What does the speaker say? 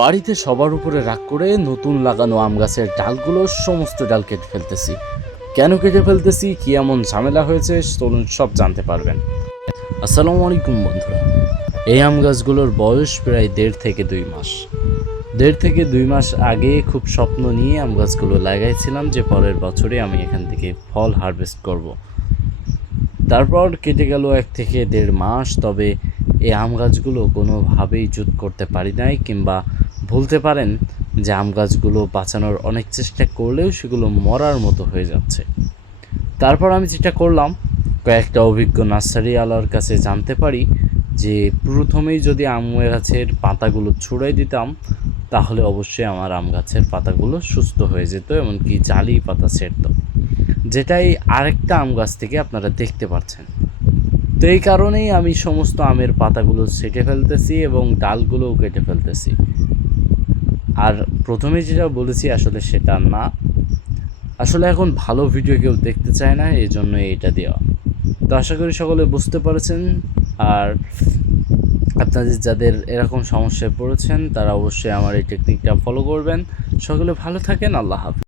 বাড়িতে সবার উপরে রাগ করে নতুন লাগানো আম গাছের ডালগুলো সমস্ত ডাল কেটে ফেলতেছি। কেন কেটে ফেলতেছি, কি এমন ঝামেলা হয়েছে, চলুন সব জানতে পারবেন। আসসালামু আলাইকুম বন্ধুরা। এই আম গাছগুলোর বয়স প্রায় 1.5 থেকে 2 মাস। 1.5 থেকে 2 মাস আগে খুব স্বপ্ন নিয়ে আম গাছগুলো লাগাইছিলাম যে পরের বছরে আমি এখান থেকে ফল হারভেস্ট করব। তারপর কেটে গেল 1 থেকে 1.5 মাস। তবে এই আম গাছগুলো কোনোভাবেই জুত করতে পারি নাই, কিংবা বলতে পারেন যে আম গাছগুলো বাঁচানোর অনেক চেষ্টা করলেও সেগুলো মরার মতো হয়ে যাচ্ছে। তারপর আমি যেটা করলাম, কয়েকটা অভিজ্ঞ নার্সারি আলার কাছে জানতে পারি যে প্রথমেই যদি আম গাছের পাতাগুলো ছুঁড়ে দিতাম তাহলে অবশ্যই আমার আম গাছের পাতাগুলো সুস্থ হয়ে যেত, এমনকি জালি পাতা ছেড়ত, যেটাই আরেকটা আম গাছ থেকে আপনারা দেখতে পাচ্ছেন। তো এই কারণেই আমি সমস্ত আমের পাতাগুলো ছেঁটে ফেলতেছি এবং ডালগুলোও কেটে ফেলতেছি। আর প্রথমে যেটা বলেছি আসলে সেটা না, আসলে এখন ভালো ভিডিও কেউ দেখতে চায় না, এই জন্য এটা দেওয়া। তো আশা করি সকলে বুঝতে পারছেন। আর আপনাদের যাদের এরকম সমস্যায় পড়েছেন তারা অবশ্যই আমার এই টেকনিকটা ফলো করবেন। সকলে ভালো থাকেন। আল্লাহ হাফেজ।